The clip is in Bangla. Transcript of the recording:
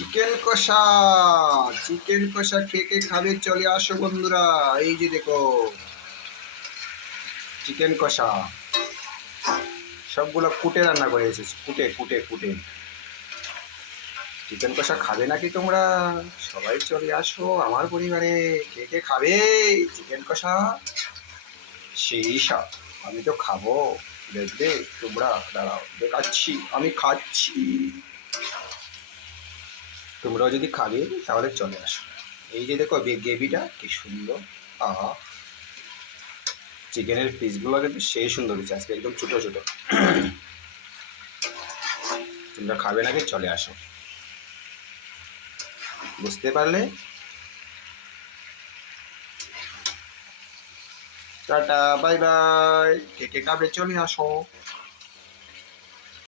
চিকেন কষা। চিকেন কষা কে কে খাবে চলে আসো বন্ধুরা। এই যে দেখো চিকেন কষা, সবগুলো কুটে রান্না করে এসেছি, কুটে কুটে কুটে। চিকেন কষা খাবে নাকি তোমরা? সবাই চলে আসো আমার পরিবারে। কে কে খাবে চিকেন কষা? সেই সব আমি তো খাবো, দেখবে তোমরা। দাঁড়াও দেখাচ্ছি, আমি খাচ্ছি। তোমরাও যদি খাবে তাহলে চলে আসো। এই যে দেখো গ্রেভিটা কি সুন্দর। আহা, চিকেনের পিসগুলো কিন্তু সেই সুন্দর হয়েছে আজকে, একদম ছোটো ছোটো। তোমরা খাবে নাকি চলে আসো। বুঝতে পারলে? Tata bye bye. কে কে খাবে চলে আসো।